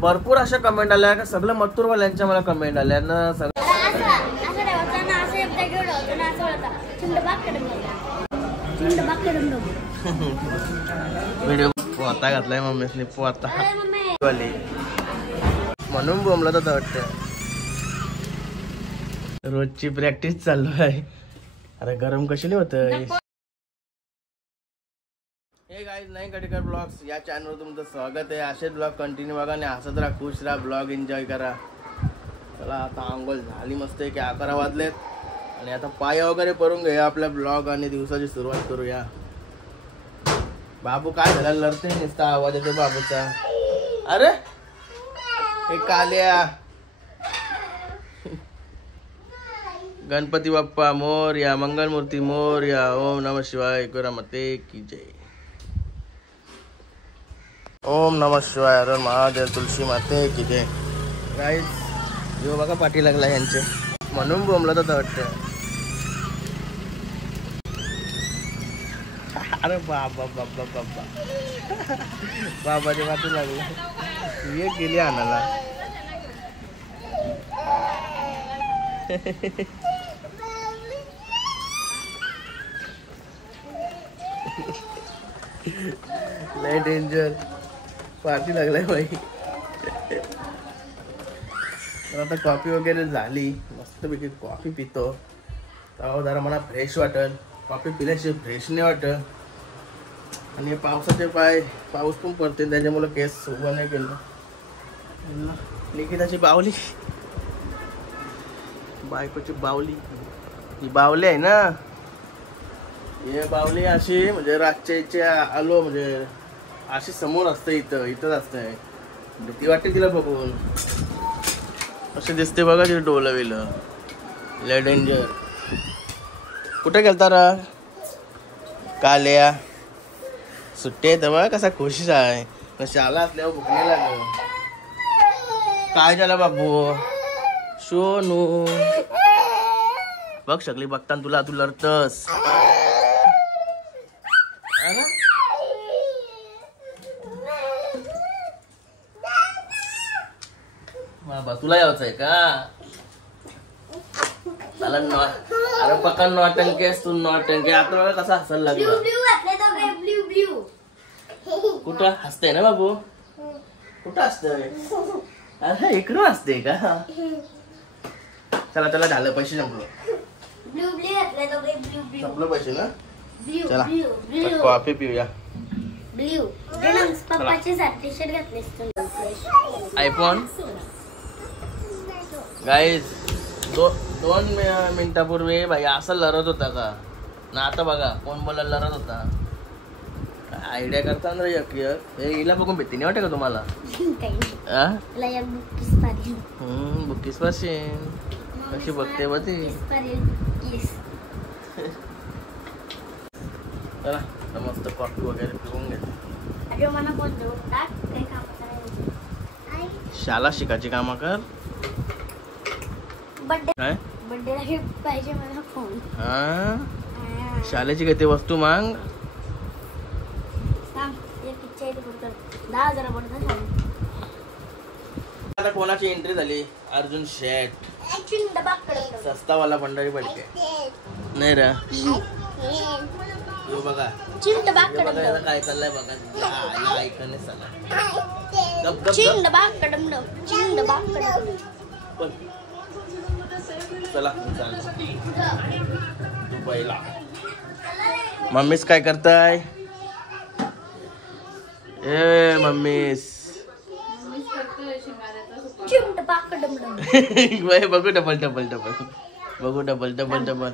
भरपूर अशा कमेंट आल्या का सगळं मथुरवाल्यांच्या मला कमेंट आल्या ना व्हिडिओ पोता घातलाय मम्मीने पोता म्हणून बोंबला तर वाटतं रोजची प्रॅक्टिस चालू आहे. अरे गरम कशाला होतं. हे गाईज नाही कडेकर ब्लॉग्स या चॅनलवर तुमचं स्वागत आहे. असेच ब्लॉग कंटिन्यू बघा आणि हसत राहा, खुश राहा, ब्लॉग एन्जॉय करा. चला आता आंघोळ झाली मस्त आहे की 11 वाजलेत आणि आता पाय वगैरे परून घेऊया आपल्या ब्लॉग आणि दिवसाची सुरुवात करूया. बाबू काय झालं लढते नुसता आवाज येतो बाबूचा. अरे हे काल्या गणपती बाप्पा मोरया, मंगलमूर्ती मोरया, ओम नमः शिवाय, गुरुमते की जय. ओम नमः शिवाय, हर महादेव, तुलसी माते की जय. गाईज यो बघा पाठी लागला यांचे म्हणून बोंबला तर वाटतं. अरे बाबा बाबा बाबा बाबाच्या पाठी लागला ये गेली आणायला. लय डेंजर पार्टी लागलाय बाई. आता कॉफी वगैरे झाली मस्तपैकी कॉफी पितो तेव्हा जरा मला फ्रेश वाटेल. कॉफी पिल्याशिवाय फ्रेश नाही वाटत. आणि पावसाचे पाऊस पण पडते त्याच्यामुळे केस उभं नाही केलं. निकिताची बावली बायकोची बावली ही बावली आहे ना. हे बावली अशी म्हणजे रातच्या आलो म्हणजे अशी समोर असते इथंच असते. भीती वाटते तिला बघून. असे दिसते बघा तिथे डोलं विलं लय डेंजर. कुठे गेलता रा काल्या. सुट्टी आहे तेव्हा कसा खुशीच आहे. शाला असल्यावर भूक नाही लागलं. काय झालं बाबू सोनू बघ सगळी बघताना तुला तू लढतस. बाबा तुला यायचं आहे का. चला अरे पक्का नॉटंकेस तू नॉटंके. आता बघा कसा हसायला लागला. कुठं हसते ना बाबू. कुठं असतंय. अरे इकडं असते का. चला चला झालं पैसे संपलं पैसे ना. चला कॉफी पिऊया. आयफोन गाईज 2 मिनिटापूर्वी भाई असं लढत होता का ना. आता बघा कोण बोला लढत होता. आयडिया करता ना हिला बघून भीती नाही वाटत का तुम्हाला. बुकीस पासून कशी बघते बघ ती. चला मस्त कॉफी वगैरे पिऊन घेते. शाला शिकायची कामं कर. काय पाहिजे मला फोन. हा शाळेची काही वस्तू मांग. 10,000 आता कोणाची एंट्री झाली. अर्जुन शेठ सस्तावाला भंडारी पडके नाही रा. बघा काय चाललंय बघा. ऐकणे चला दुबईला. मम्मीच काय करताय. ए मम्मीस बघू डबल डबल डबल बघू डबल डबल डबल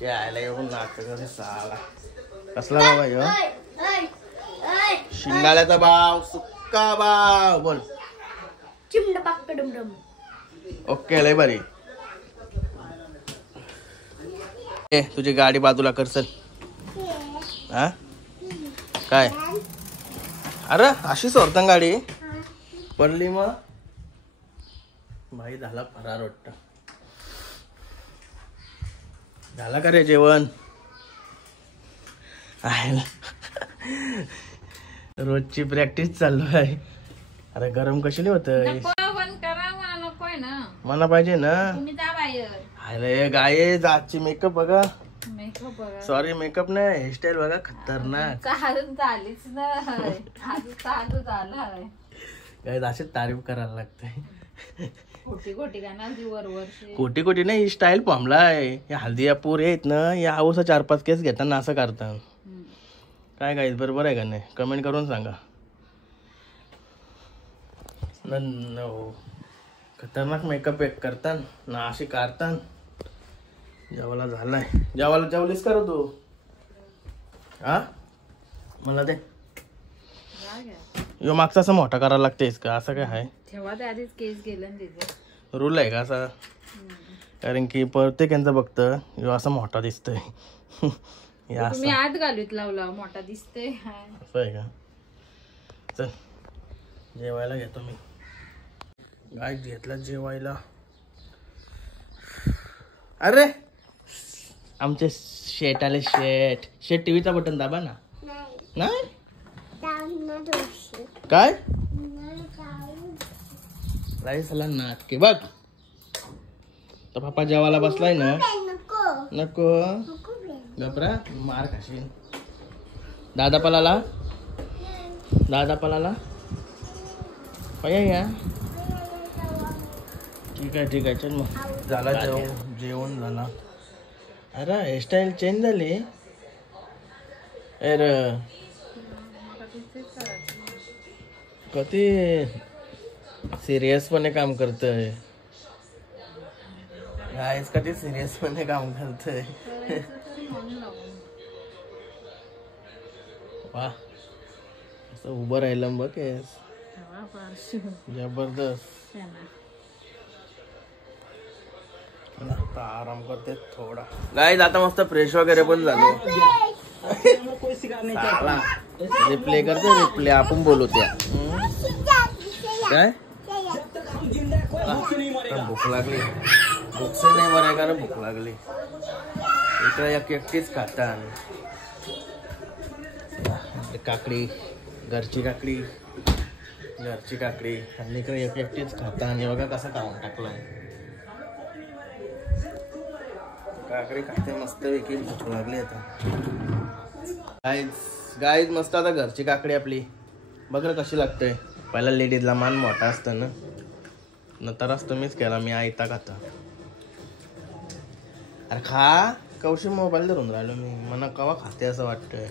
चायला येऊन लागतं साला. कसला बाबा यो शिंगाल्याचा भाव सुक्का भाव बोल. ओके लय बरी. तुझी गाडी बाजूला करसल. हा काय अरे अशी सोडता गाडी पडली मग भाई झाला फरार वाटतं. झाला का रे जेवण. रोजची प्रॅक्टिस चालू आहे. अरे गरम कशी होत नकोय ना मला पाहिजे ना. तुम्ही जा बाहेर. अरे गाय आजची मेकअप बघा. मेकअप बघा. सॉरी मेकअप नाही हेअरस्टाईल बघा खतरनाक. चालून झालीच ना. चालू झालाय काय अशीच तारीफ करायला लागते. खोटी खोटी गाणार वर कोटी कोटी नाही स्टाईल फॉर्मलाय. या हल्दी पूर येत ना या आवसा 4-5 केस घेताना असं करतात. काय काय बरोबर आहे का नाही कमेंट करून सांगा. खतरनाक मेकअप एक करतात ना अशी काढतात. जेवायला झालाय. जेवलीस कर तू. हा मला ते यो मागचा असं मोठा करायला लागतेस का असं काय आहे. तेव्हा ते आधीच केस गेलं तिथे रूल आहे का असा. कारण की प्रत्येकांचं बघतं यो असा मोठा दिसतोय. तुम्ही आत घालूत लावला मोठा दिसतोय असं आहे का. चल जेवायला घेतो मी. गाय घेतला जेवायला. अरे आमचे शेट आले. शेट टीव्हीचा बटन दाबा ना. नाही काय लाईसला नाटके बघ. तर पप्पा जेवायला बसलाय ना. नको गबरा मार खाशील. दादा पलाला या. ठीक आहे चल मग. झाला जेवण झाला. अरे हेअरस्टाईल चेंज झाली. अरे कधी सिरियसपणे काम करतोय. गायस कधी सिरियसपणे काम करतोय. वा असं उभं राहिलं बघ केस. जबरदस्त. आता आराम करते थोडा. गाईज आता मस्त फ्रेश वगैरे पण झालो. रिप्ले करते रिप्ले आपण बोलू त्या. काय भूक लागली. भूकसे नाही बरं का भूक लागली. इकडे एकटीच खाता. काकडी घरची काकडी आणि इकडे एकटीच खाता. आणि बघा कसं काढून टाकलाय. काकडी खाते मस्त पैकी. भूक लागली आता. गाईज मस्त आता घरची काकडी आपली बघ कशी लागते. पहिला लेडीजला मान मोठा असतं ना नंतरच तुम्हीच केला. मी आयता खाता. अरे खा कवशी मोबाईल धरून राहिलो मी. मला कवा खाते असं वाटतंय.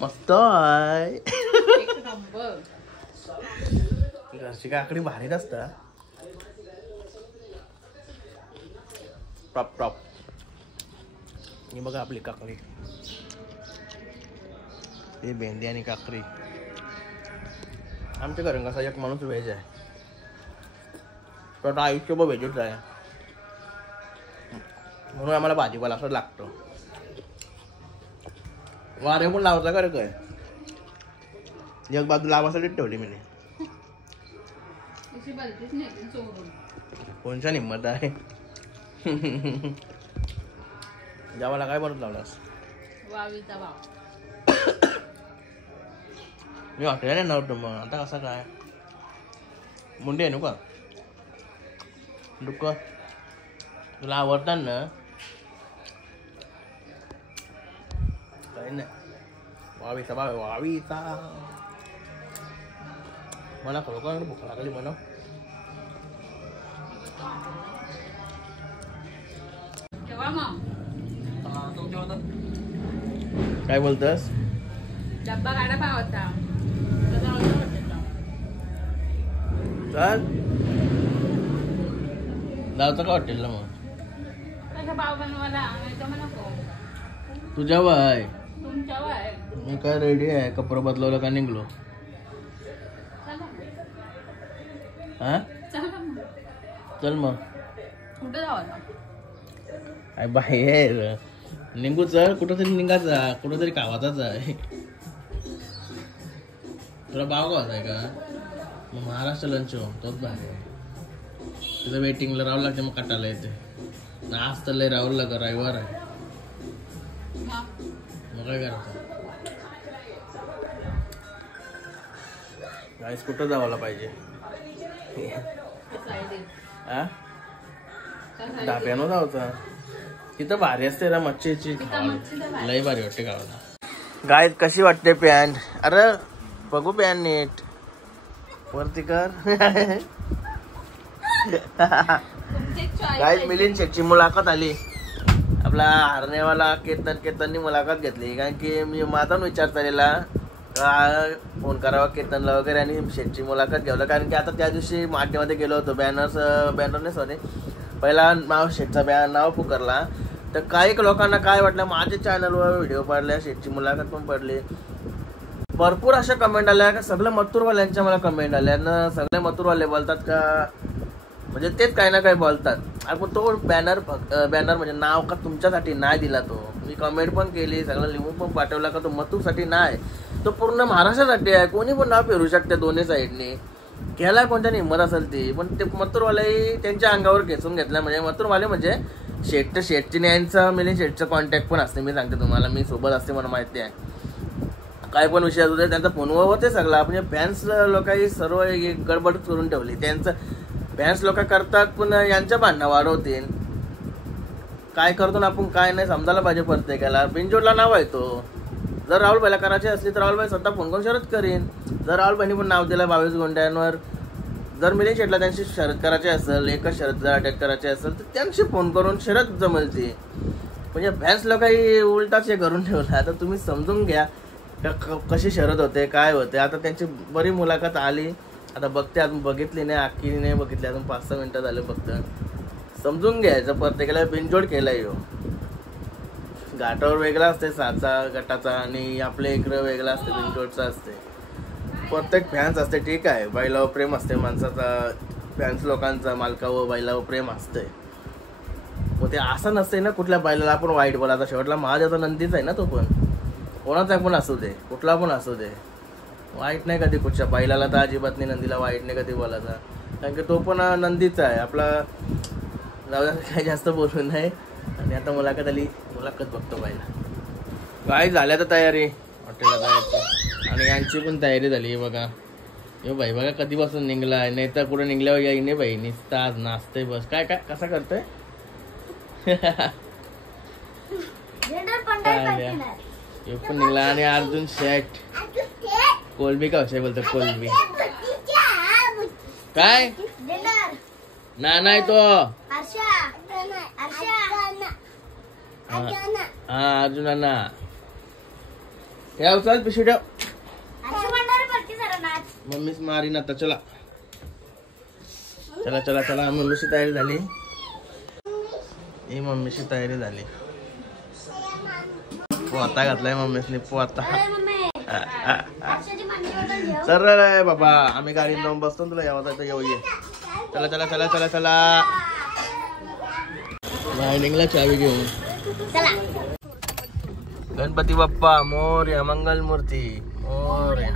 मस्त आहे. घरची काकडी भारीच असतं. टॉप ही बघा आपली काकडी. ही भेंडी आणि काकडी. आमच्या घरी कसा एक माणूस व्हेज आहे. तर आयुष्यभर व्हेजच आहे. म्हणून आम्हाला भाजीपाला असं लागतो. वारे पण लावता का रे काय. एक बाजू लावासाठी ठेवली मी. कोणच्या निम्मत आहे. जेवायला काय बनवत लावलास. वावीचा भाव. मी हॉटेल येणार होतो मग आता कसं काय. मुंडी आहे नको डुक्कर तुला आवडतात ना. काही नाही वावीचा भाव वावीचा. मला खरोखर भूक लागली. म्हणा काय बोलतस. डब्बा गाडा भावाचा. चल जायचं का हॉटेलला मग. भाव बनवायला नको. तुझ्या वय तुमच्या वय. मी काय रेडी आहे. कपडे बदलवलं का निघलो. हा चल मग कुठे जावं. काय बाहेर निघू. चल कुठंतरी निघायचा. कुठंतरी कावाचाच आहे. तुला भाव गावाचा आहे का. मग महाराष्ट्र लंच होम तोच बाहेर. तिथं वेटिंगला राहावं लागते. मग कटायला येते. आज तर लय राहावं लागलं. रविवार आहे मग काय करायचं. गाईस कुठं जावायला पाहिजे डाब्यानं जावचा तिथं भारी असते ना मच्छीची लई भारी वाटते गावाला. गाईत कशी वाटते पॅन्ट? अरे बघू पॅन्ट नीट वरती कर. गाईत मिलिंद शेटची मुलाखत आली. आपला हरण्यावाला केतननी मुलाखत घेतली कारण की मी माझा विचार चाललेला का फोन करावा केतनला वगैरे आणि शेटची मुलाखत घ्यावला कारण की आता त्या दिवशी मार्केटमध्ये गेलो होतो बॅनरने सॉरी पहिला नाव शेटचा नाव पुकारला तर काही लोकांना काय वाटलं माझ्या चॅनलवर व्हिडिओ पडल्या शेटची मुलाखत पण पडली. भरपूर अशा कमेंट आल्या का सगळ्या मथुरवाल्यांच्या मला कमेंट आल्या ना सगळे मथुरवाले बोलतात का म्हणजे तेच काही ना काही बोलतात. आपण तो बॅनर म्हणजे नाव का तुमच्यासाठी नाही दिला तो मी कमेंट पण केली सगळं लिहून पण पाठवला का तो मथुरसाठी नाही तो पूर्ण महाराष्ट्रासाठी आहे. कोणी पण नाव फिरू शकते दोन्ही साईडने घ्यायला कोणत्या हिंमत असेल ती पण ते मथुरवाले त्यांच्या अंगावर घेसून घेतला म्हणजे मथुरवाले म्हणजे शेटची न्यायांचा मिलिंद शेटचा कॉन्टॅक्ट पण असते. मी सांगते तुम्हाला मी सोबत असते मला माहिती आहे काय पण विषय असू दे त्यांचा फोनवर होते सगळा म्हणजे फॅन्स लोकांनी सर्व गडबड करून ठेवली. त्यांचं फॅन्स लोक करतात पण यांच्या भांडणं वाढवतील काय करतो ना आपण काय नाही समजायला पाहिजे प्रत्येकाला. बिनजोडला नाव आहे तो जर राहुलभाईला करायची असली तर राहुलभाई स्वतः फोन करून शरद करीन. जर राहुलभाईनी पण नाव दिलं 22 गुंड्यांवर जर मिलिंद शेटला त्यांची शरद करायची असेल एकच शरद जर अटॅक करायची असेल तर त्यांची फोन करून शरद जमल ती म्हणजे फॅन्स लोकांनी उलटाच हे करून ठेवला. तर तुम्ही समजून घ्या कशी शरद होते काय होते. आता त्यांची बरी मुलाखत आली आता बघते अजून बघितली नाही अख्खी नाही बघितली अजून 5-6 मिनिटं झाले फक्त समजून घ्यायचं प्रत्येकाला बिनजोड केलाय हो. घाटावर वेगळा असते साचा गटाचा आणि आपल्या इकडं वेगळा असते बिनजोडचा असते. प्रत्येक फॅन्स असते ठीक आहे बैलावर प्रेम असते माणसाचा फॅन्स लोकांचा मालकावर बैलावर प्रेम असते मग ते असं नसते ना कुठल्या बैलाला आपण वाईट बोलायचा. शेवटला महादेवचा नंदीच आहे ना तो पण कोणाचा पण असू दे कुठला पण असू दे वाईट नाही कधी कुठच्या बैलाला तर अजिबात नाही नंदीला वाईट नाही कधी बोलायचा कारण की तो पण नंदीचा आहे आपला काही जास्त बोलून नाही. आणि आता मुलाखत बघतो बाईला काय झाल्या तर तयारी हॉटेलला जायची आणि यांची पण तयारी झाली बघा. यो भाई बघा कधीपासून निघलाय नाही तर कुठे निघल्यावर याई नाही बाई निसता आज नाचते बस काय काय कसं करतोय पण निघला. आणि अर्जुन शेट कोलबी का विषय बोलतो कोलबी काय नाना आहे तो हा अर्जुन अण्णा ठेव चल पिशवी ठेव मम्मीच मारीन आता चला चला चला चला मम्मीची तयारी झाली ही मम्मीची तयारी झाली पोता घातलाय मम्मीने पोता सर रे बाबा आम्ही गाडीत जाऊन बसतो तुला यावं येऊ ये चला चला चला चला चला रायडिंगला चावी घेऊन गणपती बाप्पा मोरया मंगल मूर्ती मोरया.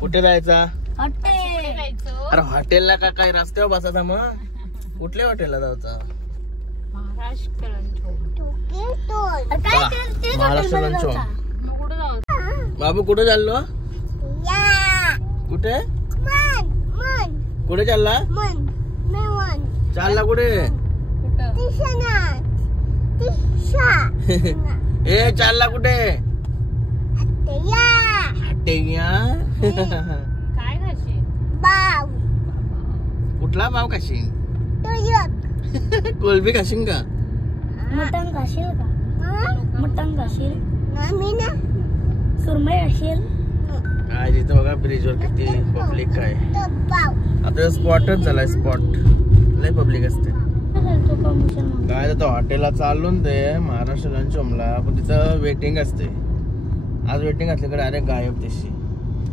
कुठे जायचा अरे हॉटेलला का काय रस्त्यावर बसायचा मग कुठल्या हॉटेलला जायचा महाराष्ट्र लंच बाबू कुठे चाललो कुठे कुठे चालला चालला कुठे ए चालला कुठे हट्टेया काय खाशील कुठला पाव खाशील कोलबी खाशील का मटण खाशील का मटण खाशील सुरमई खाशील काय तिथं बघा ब्रिजवर किती पब्लिक काय आता स्पॉटच झालाय स्पॉट लय पब्लिक असते काय तर हॉटेलला चालून ते महाराष्ट्र लंच होमला पण तिथं वेटिंग असते आज वेटिंग असल्याकडे डायरेक्ट गायब तशी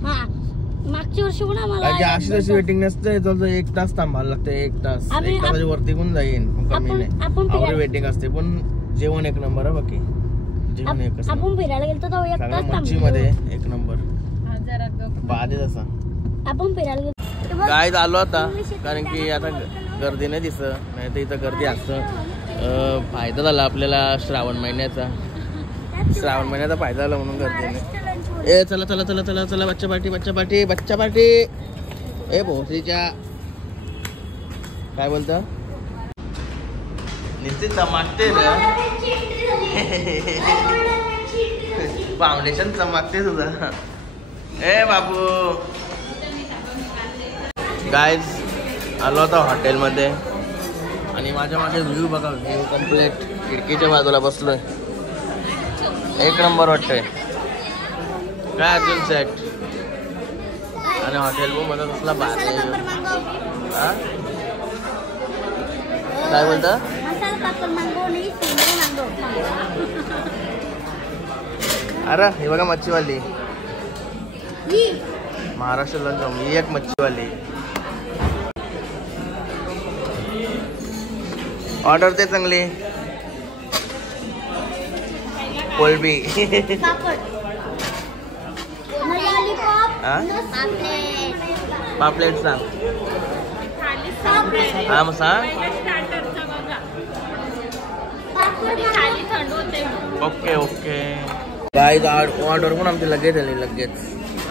मागच्या वर्षी पण आम्हाला अशी तशी वेटिंग नसते जवळजवळ 1 तास थांबायला लागते 1 तास 1 तासाच्या वरती पण जाईन कमी नाही वेटिंग असते पण जेवण एक नंबर आहे बाकी जेवण एक आपण फिरायला गेलो तर 1 तास मच्छी मध्ये एक नंबर बाधेच असा आपण फिरायला गेलो काय आलो आता कारण की आता गर्दी नाही दिसत नाही तर इथं गर्दी असतं फायदा झाला आपल्याला श्रावण महिन्याचा फायदा झाला म्हणून गर्दी नाही ए चला चला चला चला चला बच्चा पार्टी बच्चा पार्टी बच्चा पार्टी. ए भोसरीच्या काय बोलतं निश्चित चमकते ना. फाउंडेशन चमकते तुझं. ए बाबू गाईज आलो होता हॉटेलमध्ये आणि माझ्या मागे व्ह्यू बघा. व्ह्यू कम्प्लीट खिडकीच्या बाजूला बसलोय. एक नंबर वाटतंय काय अजून सेट. आणि हॉटेल रूम मध्ये कसला भारी. काय बोलता अरे हे बघा मच्छीवाली महाराष्ट्राला जाऊन ही एक मच्छीवाली. ऑर्डर ते चांगली कोलबी. पापलेट सांग. हा मग सांग. ओके ओके गाईज ऑर्डर पण आमची लगेच आली. लगेच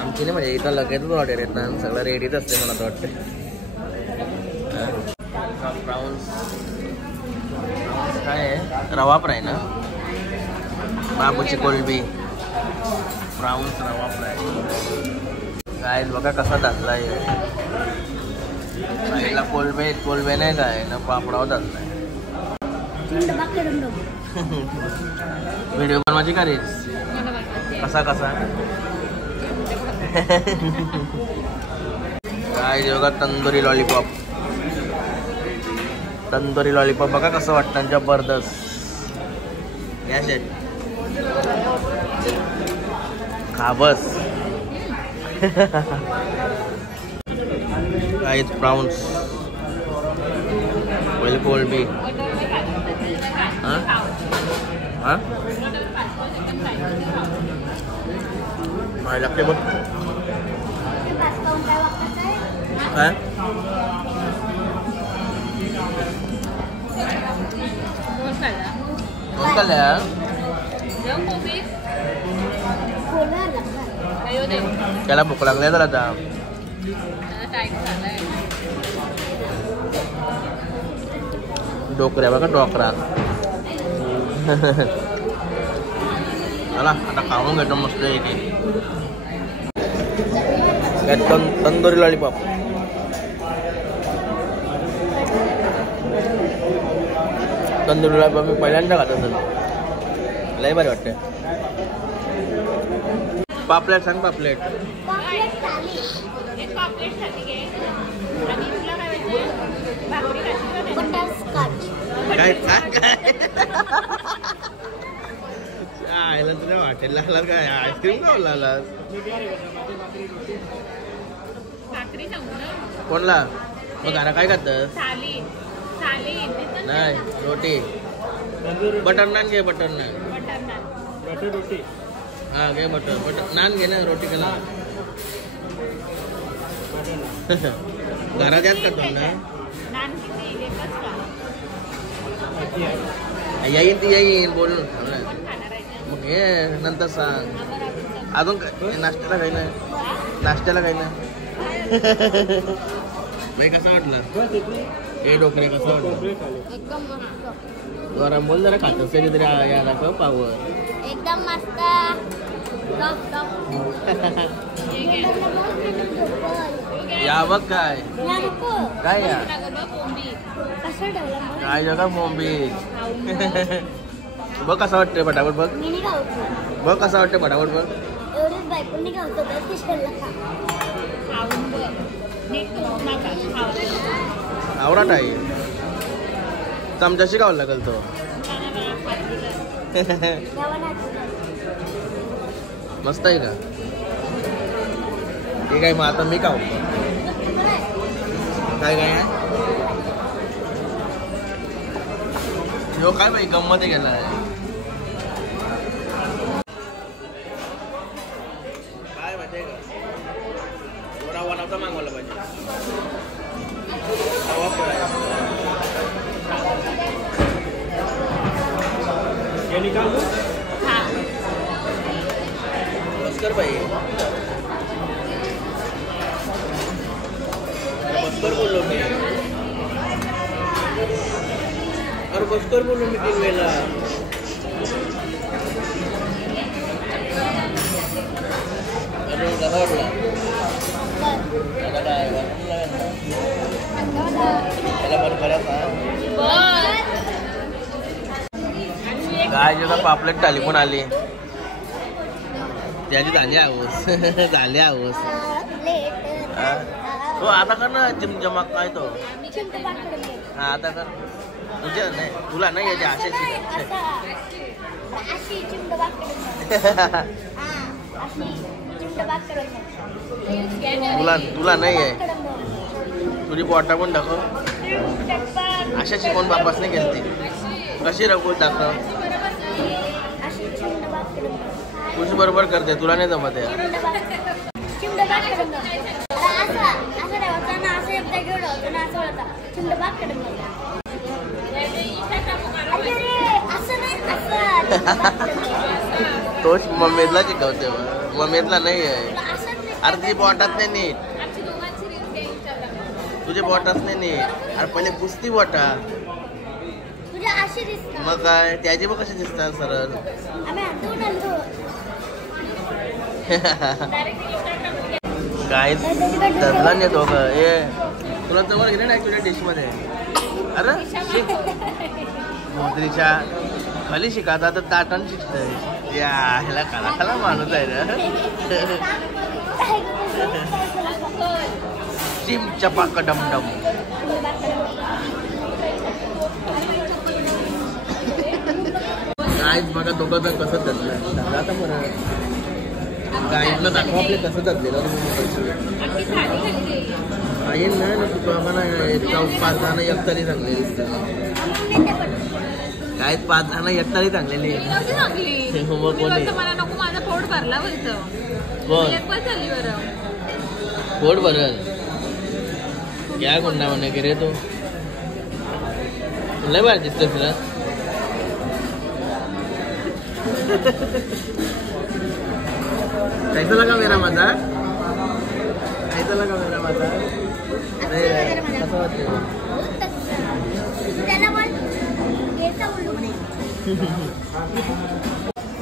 आमची नाही म्हणजे इथं लगेचच ऑर्डर येतात. सगळं रेडीच असते मला तर वाटतं. प्राऊन्स काय आहे रवा फ्राय ना. बाबूची कोलबी प्राऊन्स रवा फ्राय. गाईज बघा कसा दाखलाय. साईडला कोलबे कोलबे नाही काय ना पापडावर दाखलाय. व्हिडिओ बनवायची का रील्स कसा कसा. काय बघा तंदुरी लॉलीपॉप. तंदुरी लॉलीपॉप बघा कसं वाटतं जबरदस्त. या शेट खा बस. काय प्राऊन्स पहिले कोलबी. हां हां माय लागते बघ. काय त्याला भूक लागली तर आता. डोकऱ्या बघा डोकरा. चला आता खाऊन घेतो मस्त इथे. तंदुरी लॉलीपॉप. तंदुरी लॉलीपॉप मी पहिल्यांदा खात असेल. लय भारी वाटते. पापलेट सांग पापलेट. काय काय काय तुला हॉटेलला आलात काय आईस्क्रीम खाऊन आलात. कोणला मग घरा काय खात नाही. रोटी बटर नान घे. बटर नान रोटी. हा घे बटर नान घे ना. रोटी केला घरात याच खातो ना. येईन ती येईन बोलून मग हे नंतर सांग. अजून नाश्त्याला काही नाही. नाश्त्याला काही नाही. कसं वाटलं हे डोकरे कसं वाटलं. गरम बोल जरा खात असेल तरी याला का पावर एकदम मस्त. या बघ काय काय या काय जगा बोंबी. बघ कसं वाटतंय फटाफट बघ. बघ कसं वाटतंय फटाफट बघ. आवडा आहे चमच्याशी खावं लागेल तो. मस्त आहे का. ठीक आहे मग आता मी खाऊ. काय काय यो काय बाई गंमत गेला आहे. काय माहिती का थोडा वडापाव मागवला पाहिजे. कर भाई, बसकर बोललो मी, अरे बसकर बोललो मी 3 वेळा. अरे कसा वाटला? काय जरा पापलेट टाली पण आली त्याची झाली आहोस झाली आहोस. हो आता कर ना चिमचमाक काय तो. हा आता कर. तुझ्या नाही तुला नाही याच्या अशाची तुला नाही आहे. तुझी बोटा पण दाखव. अशाची कोण बापास नाही गेलती. कशी रगोत दाखव. तुझी बरोबर करते तुला नाही जमत आहे. तोच मम्मीला शिकवते मम्मीला नाही आहे. अरे तुझी बोटात नाही नीट. तुझ्या बोटात नाही नीट. अरे पहिले कुस्ती बोटा मग काय त्याची मग कशी दिसतात सरळ. काय धरला नाही दोघं. ए तुला जवळ गेले ना ऍक्च्युली डिश मध्ये. अरे शिक मोत्रीच्या खाली शिकाता तर ताटान शिकतय. या ह्याला खाला खाला माणूस आहे ना. चिमचपाक डमडम. गाईज बघा दोघं जण कसं धरलं. आता बरं गाईजला दाखवा आपले कसं धरलेलं. येईल ना तू आम्हाला 5 जण एकतरी चांगले दिसतं. काय 5 जण एकतरी चांगलेली. मग कोणी पोट भरला पोट भरल क्या गुंडा म्हणे की रे तू. लय बाहेर दिसतोय तुला. कैसा लगा मेरा मजाक. कैसा लगा मेरा मजाक. कसं वाटतं.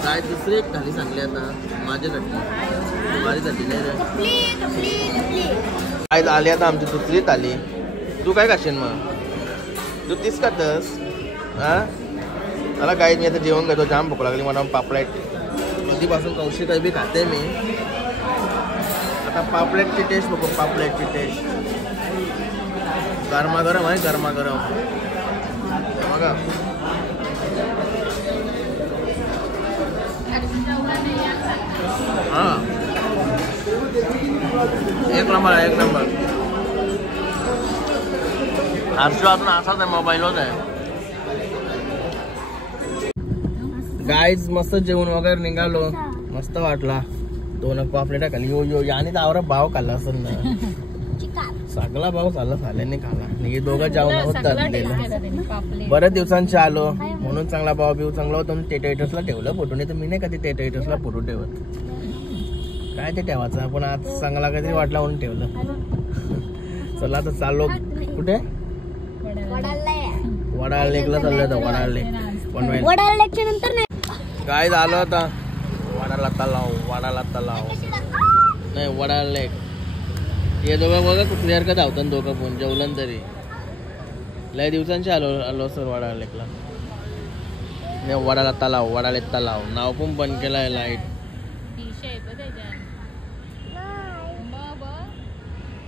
काय दुसरी एक थाली सांगली आता माझ्यासाठी. माझ्यासाठी नाही रे. काय आली आता आमची दुसरी थाली. तू काय खाशील मग. तू तीच खातस. हा मला काय मी आता जेवण घेतो. जाम भूक लागली मला. पापलेट कधीपासून कौशी काही बी खाते मी. आता पापलेटची टेस्ट बघू. पापलेटची टेस्ट गरमागरम आहे. गरमागरम बघा. हा एक नंबर आहे. एक नंबर. हर्षू अजून असाच आहे मोबाईलवर आहे. गाईज मस्त जेवण वगैरे निघालो. मस्त वाटला. 2 पापलेटा खाली. यो यो याने तर आवरा भाव खाल्ला असेल ना. सगळा भाव चालला झाल्याने खाला. हे दोघं जाऊन होतात. बऱ्याच दिवसांचे आलो म्हणून चांगला भाव बिव चांगला होता. टेटसला ठेवलं फोटो. नाही तर मी नाही कधी टेटसला फोटो ठेवत. काय ते ठेवायचं. आपण आज चांगला काहीतरी वाटला म्हणून ठेवलं. चला आता चाललो कुठे. वडाळ लेकला चाललो होता. वडाळ लेक काय झालं आता. वडाला तलाव नाही वडाळ लेक. हे दोघं बघा कुठल्या हरकत धावतात दोघं पण. जेवलं तरी लय दिवसांचे आलो सर वडाळ लेकला. वडाला तलाव नाव पण बंद केलाय. लाईट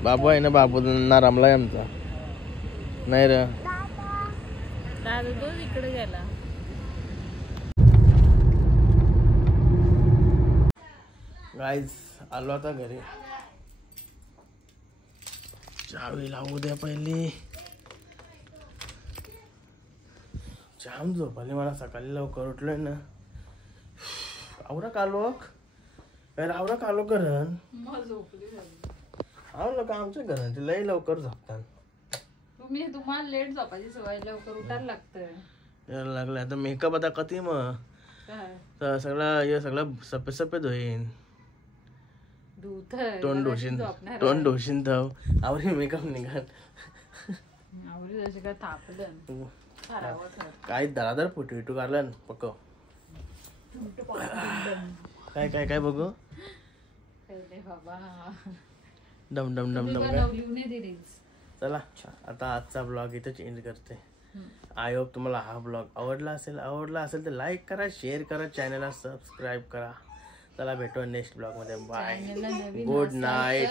बाबू आहे ना. बाबू ना रमलाय आमचा नाही र. इकडे गेला. गाईज आलो आता घरी. चावी लावू द्या पहिली. जाम झोप आली मला. सकाळी लवकर उठलोय ना. आवरा कालोक करण. आवलं का आमच्या घरात लय लवकर झोपतात. तुम्हाला लेट झोपायची सवय. लवकर उठायला लागतं. लागलं आता मेकअप आता कधी मग तर सगळं सफेद होईल. तोंड ढोशीन धाव आवरी मेकअप निघाल आवडी जशी काय तापलं काय दरादर फोटो विटू काढला पक्क काय काय काय बघू बाबा डम डम डम डम काय बनवली दिली चला आता आजचा ब्लॉग इथे चेंज करते. आय होप तुम्हाला हा ब्लॉग आवडला असेल तर लाईक करा, शेअर करा, चॅनलला सबस्क्राईब करा. चला भेटू नेक्स्ट ब्लॉग मध्ये. Bye, good night.